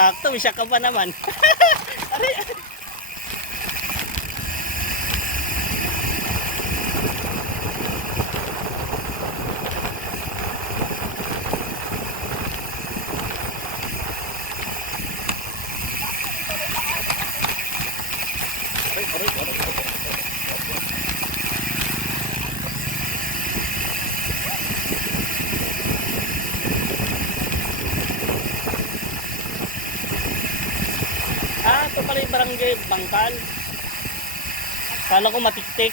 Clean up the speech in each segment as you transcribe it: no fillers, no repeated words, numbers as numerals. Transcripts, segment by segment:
sakto, siya ka pa naman. Ito pala yung barangay Bangkal. Kala ko Matiktik.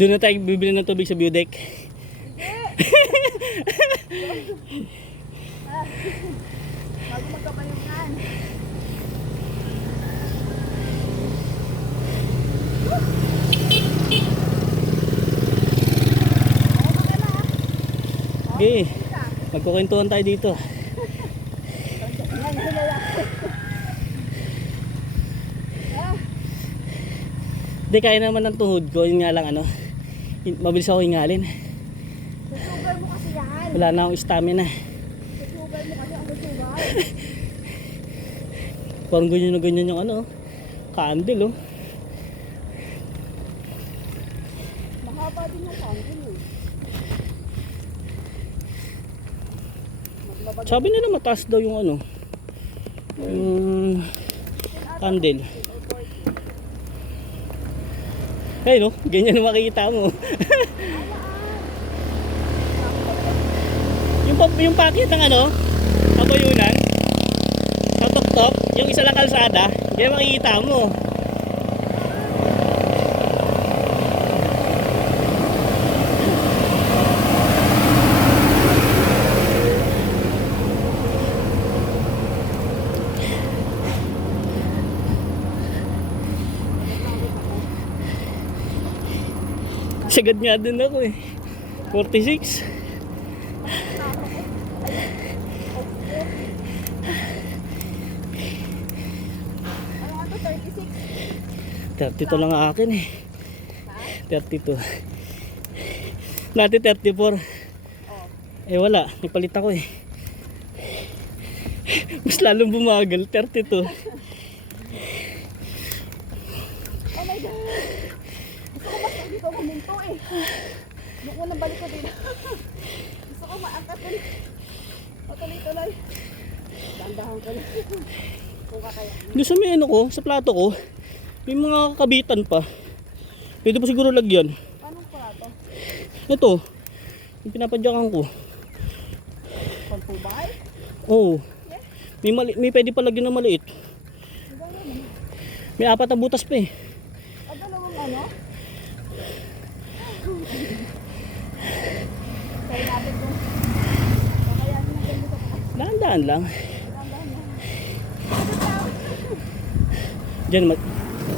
Doon na tayo bibili ng tubig sa view deck. Bago magkapayungan. Okay, magkukwentuhan tayo dito. Hindi, kaya naman ng tuhod ko. Yun nga lang ano, mabilis ako hingalin. Susugal mo kasi yan. Wala na akong stamina. Susugal mo kasi ang susugal. Parang ganyan na ganyan yung ano, candle oh. Mahaba din yung candle eh. Sabi nila mataas daw yung ano, yung candle. Hey no, ganyan na makikita mo. yung pakit ng ano, kabayunan, top, yung isa lang kalsada, ganyan makikita mo. Sagad nga din ako eh. 46. Ano nga to, 36? 32 lang ang akin eh. 32. Dati 34. Eh wala, ipalit ako eh. Mas lalong bumagal, 32. Oh my God! Gusto ko mas dito huminto eh. Gusto ko nang balik ko din. Gusto ko maangkat ulit. Tuloy-tuloy. Dandahan ko lang. Kung kakaya. Doon sa may ano ko, sa plato ko, may mga kabitan pa. Pwede pa siguro lagyan. Anong prato? Ito, yung pinapadyakan ko. Pagpubay? Oo. May pwede pa lagyan na maliit. May 4 na butas pa eh. At dalawang ano? Kaya natin kung kakayanin natin dito. Dahan-dahan lang. Dandahan lang. Diyan,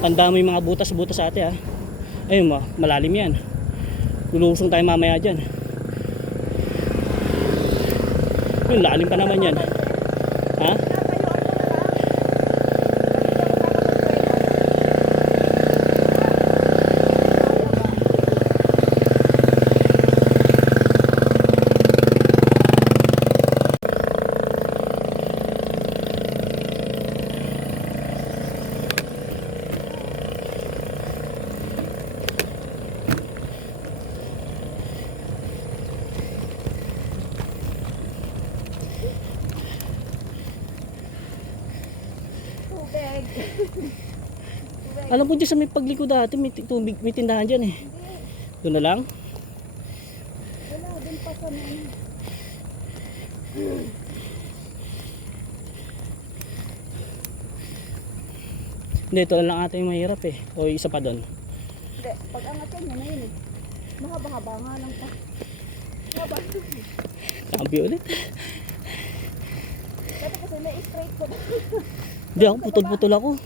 tanda mo yung mga butas-butas sa ate ha. Ayun, malalim yan. Lulusong tayo mamaya dyan. Yun, lalim pa naman yan. Ha? tubig. Alam ko dyan sa may pagliko dati, may tubig, may tindahan dyan eh. Hindi. Doon na lang. Wala, dun pa sa mga. Hindi, ito lang ata yung mahirap eh. O isa pa doon. Hindi, pag angat yan, yan na yun eh. Mahaba-haba nga lang pa. Haba. Kampi ulit. Dati kasi may straight ko. Hindi ako, putol-putol ako.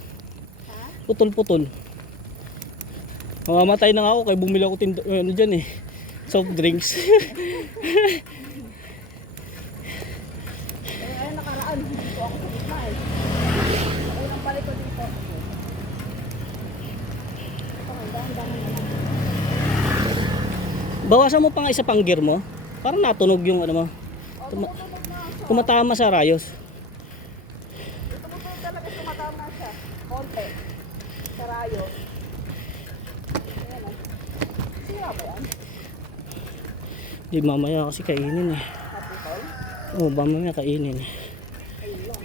Ha? Putol-putol. Mamamatay na nga ako kaya bumili ako ano dyan eh. Soft drinks. Ay, nakaraan. Dito ako sa gitna eh. Sa unang balik ko dito. Okay, dahan-dahan na lang. Bawasan mo pa nga isa pang gear mo. Parang natunog yung ano mo. O, tumutunog na siya. Tumatama sa rayos. Tumutunog talaga, tumatama siya. Konti. Sa rayo. Ayan o. Sira ba yan? Di mamaya kasi kainin eh. Kapitol? Oo, mamaya kainin. Ayun lang.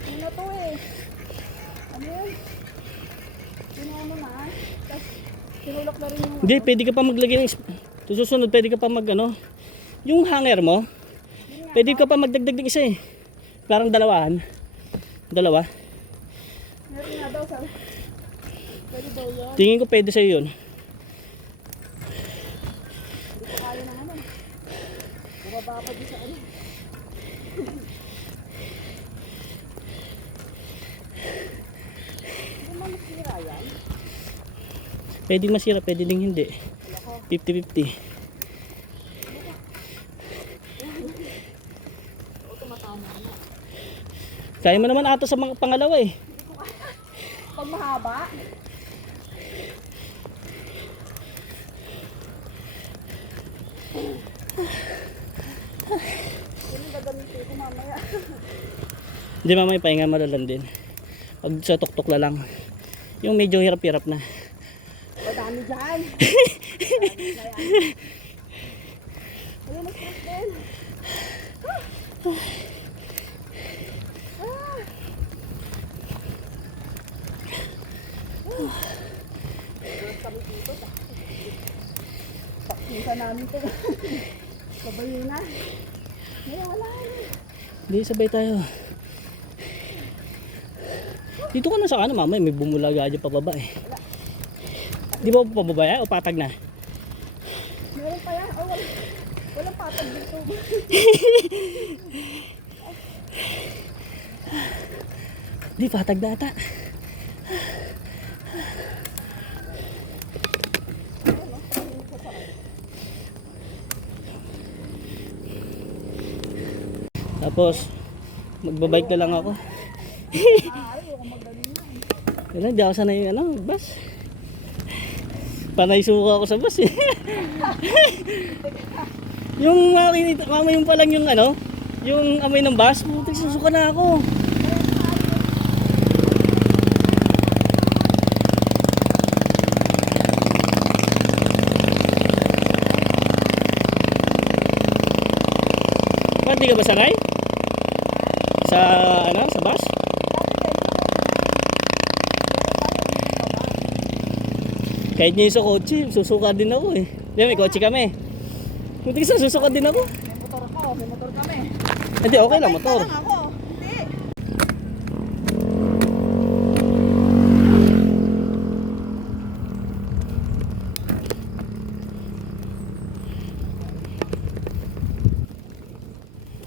Ano na to eh? Ano yun? Sinano na? Tapos sinulok na rin yung... Hindi, pwede ka pa maglagay ng... Susunod, pwede ka pa mag ano. Yung hanger mo, pwede ka pa magdagdag ng isa eh. Parang dalawahan. Dalawa. Meron nga daw sa... Pwede daw yun. Tingin ko pwede sa'yo yun. Hindi ko kaya ng ano. Bumaba pa di sa ano. Hindi man nasira yan. Pwede masira, pwede ding hindi. 50-50. O tumatama na. Kaya mo naman ata sa mga pangalawa eh. Pag mahaba, yun yung gagamitin ko mamaya. Hindi mamaya pahinga malalan din. Pag sa tuktok la lang. Yung medyo hirap-hirap na. Madami dyan. Ayun, mas din. Girls kami dito. Minsan namin ito. Sabayin na. Ngayon wala na. Hindi, sabay tayo. Dito ka na sa kanan, mamaya may bumulaga dyan pababa eh. Di ba pababa yan o patag na? Meron pa yan. Oh, walang patag dito. Di patag na ata. Tapos magbabike na lang ako. Wala, di ako sanay yung ano, bus. Panay suka ako sa bus eh. Yung mama yung palang yung ano, yung amoy ng bus, putik susuka na ako. Ba't di ka ba sanay? Sa ano, sa bus? Kahit nyo yung sa kotse, susuka din ako eh. Di ba, may kotse kami. Buti ka susuka din ako. May motor ako. May motor kami. Hindi, okay lang motor. Lang ako. Hindi.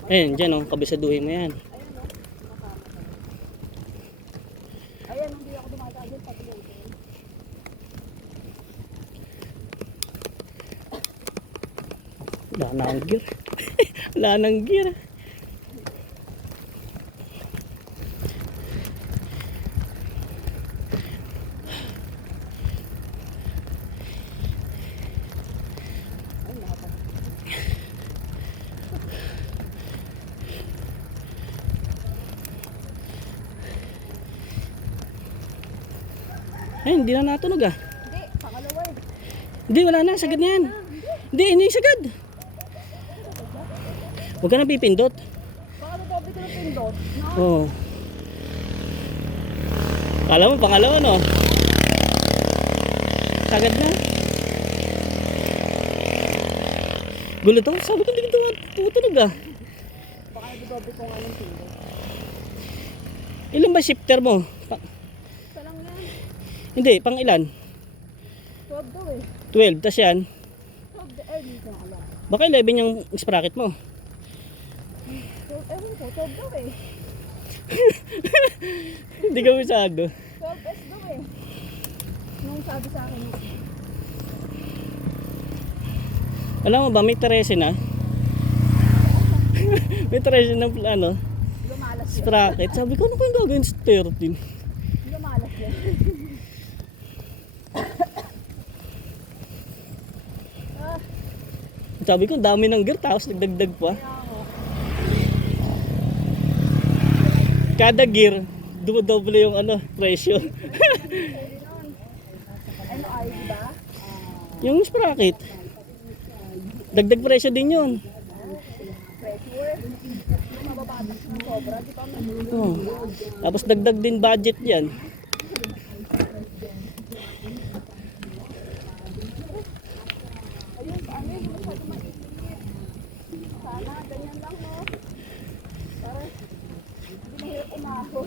Ayun, dyan oh, kabisaduhin mo yan. Ayan, hindi ako dumadaan dyan. Patuloy. Wala na ang gear. Wala nang gear. Ayun, hindi na natunog ah. Hindi, pangalawa eh. Hindi, wala na, sagad na yan. Hindi, hindi sagad. Huwag ka na pipindot. Baka nagbabi ko na pindot. No? Oo. Kala mo, pangalawa no? Sagad na. Gulat ako, sabi ko, hindi ko tutunog ah. Baka nag-doble ko nga ng pindot. Ilan ba shifter mo? Isa lang yan. Hindi, pang ilan? 12 daw eh. 12, tas yan. 12 the air, hindi ko na alam. Baka 11 yung sprocket mo. 12, ewan ko, 12 daw eh. Hindi ka masyado. 12S daw eh. Nung sabi sa akin. Alam mo ba, may 13 na? May 13 na ano, Lumalas yan. sprocket. Sabi ko, ano kayong gagawin sa 13? Lumalas yan. Ah, Sabi ko, dami ng gear, tapos nagdagdag pa. kaya ako. Kada gear, dumodoble yung ano, presyo. Ano ay, di ba? Yung sprocket. Dagdag presyo din yun. Pressure. Mababa ng sobra, di ba? Oh. Tapos dagdag din budget yan. Ayun, ano yun, masyado mainit. Sana, ganyan lang, no? Para, hindi mahirap umako.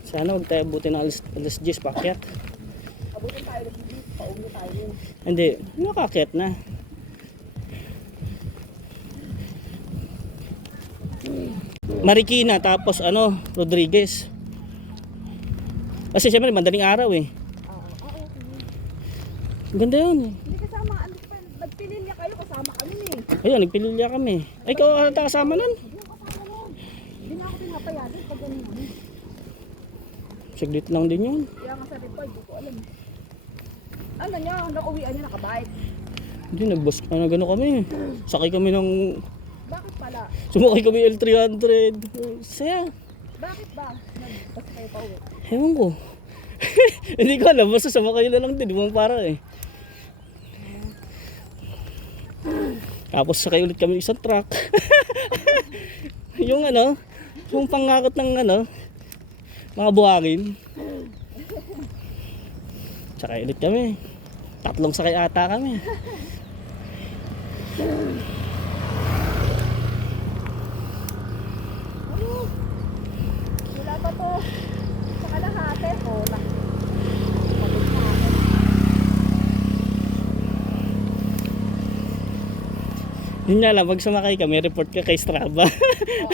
Sana huwag tayo abutin ng alas 10 pakyat. Abutin tayo ng bilis, pauwi tayo yun. Hindi, nakakyat na. Marikina tapos ano, Rodriguez. Kasi siyempre madaling araw eh. Oo. Ganda yun eh. Hindi kasama, ano pa, nagpililya kayo, kasama kami eh. Ayun, nagpililya kami. Ay, ikaw ata kasama nun. Hindi ako kasama nun. Hindi na ako pinapayagan pag ganun ano. Saglit lang din yun. Kaya nga sa report, hindi ko alam. Ano niya, hanggang uwian niya nakabike. Hindi, nagbus, ano gano'n kami. Sakay kami ng, Bakit pala? sumakay kami L300. Saya. Bakit ba? Basta kayo pa uwi. Ewan ko. Hindi ko alam, basta sumakay na lang din. Di mo para eh. Tapos sakay ulit kami ng isang truck. Yung ano, yung pangakot ng ano, mga buhangin. Sakay ulit kami. 3 sakay ata kami. Wala pa to. Sa kalahati. O, pagod na ako. Yun nga lang, pag sumakay kami, report ka kay Strava. Oo,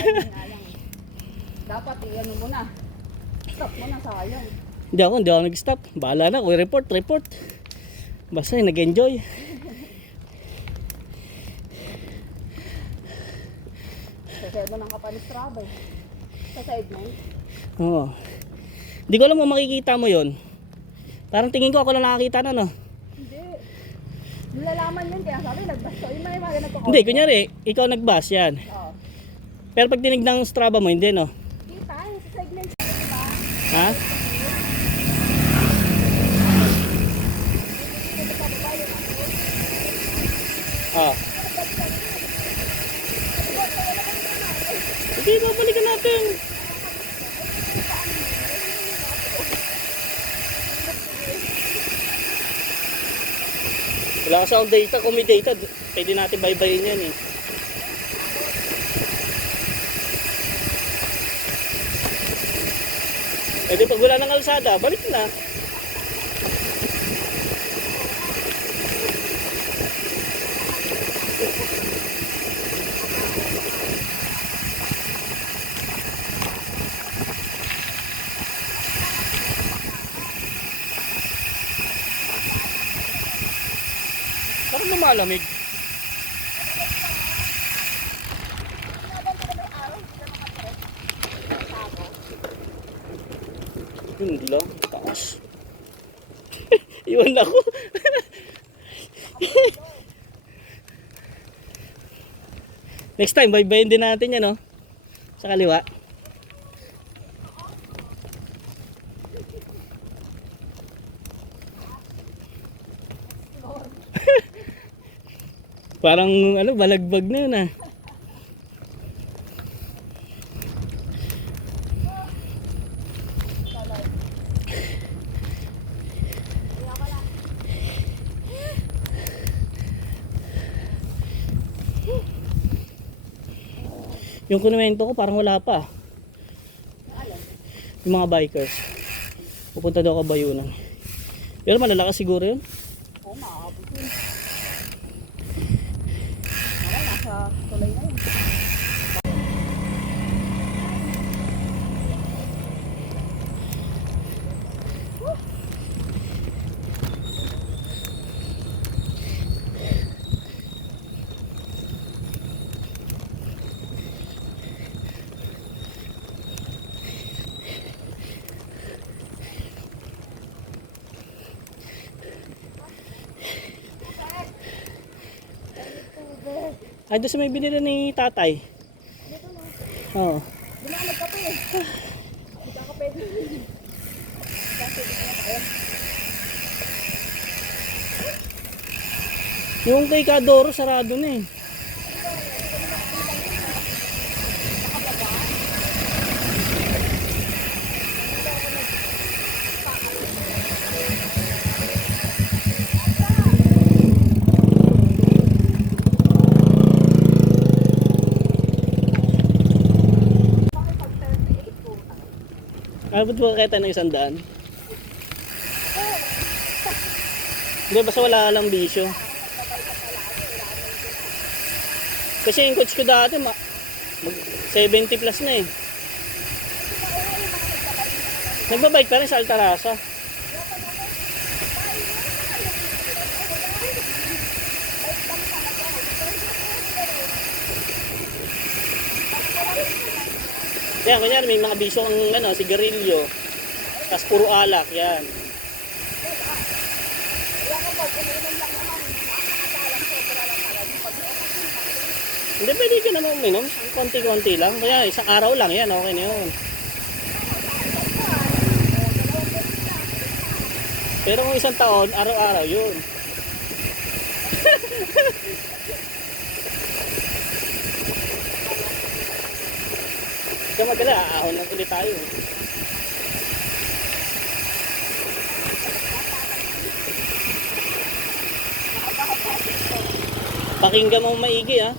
yun nga lang. Dapat i-ano mo na. Stop mo na, sayang. Hindi ako nag-stop. Bahala na, kung report. Basta nag-enjoy. Sa side mo ng kapanis Strava eh. Sa side mo. Oo. Hindi ko alam kung makikita mo yon. Parang tingin ko ako lang nakakita na no. Hindi. Nilalaman yun, kaya sabi, nagbas ko. Yung may mga nagkakot. Hindi, kunyari, ikaw nag-bus yan. Oo. Pero pag tinignan ng Strava mo, hindi no. Kita, yung sa segment, diba? Ha? Ah. Hindi, babalikan natin. Wala kasi akong data. Kung may data, pwede natin baybayin yan eh. Eh di pag wala ng kalsada, balik na. Parang lumalamig. Hindi lang, taas. Iwan ako. Next time, baybayin din natin yan, no? Sa kaliwa. Parang, ano, balagbag na yun, ah. Yung kinuwento ko parang wala pa. Naalam. Yung mga bikers. Pupunta daw ka Bayunan. Pero malalakas siguro yun. Oo, maabot yun. Wala, nasa tulay na yun. Ay, doon sa may binila ni tatay. Dito na. Oo. Di na ka nagkape eh. Di ka kape. Kasi di ka na tayo. Yung kay Kadoro, sarado na eh. Abot ba kita ng 100? Hindi, basta wala lang bisyo. Kasi yung coach ko dati, 70 plus na eh. Nagbabike pa rin sa Altarasa. Yan, kunyari may mga bisyo ang ano, sigarilyo. Tapos puro alak, yan. Hindi, pwede ka naman uminom. Konti-konti lang. Kaya isang araw lang yan, okay na yun. Pero kung isang taon, araw-araw yun. Kaya magala, aahon lang ulit tayo. Pakinggan mo maigi ha.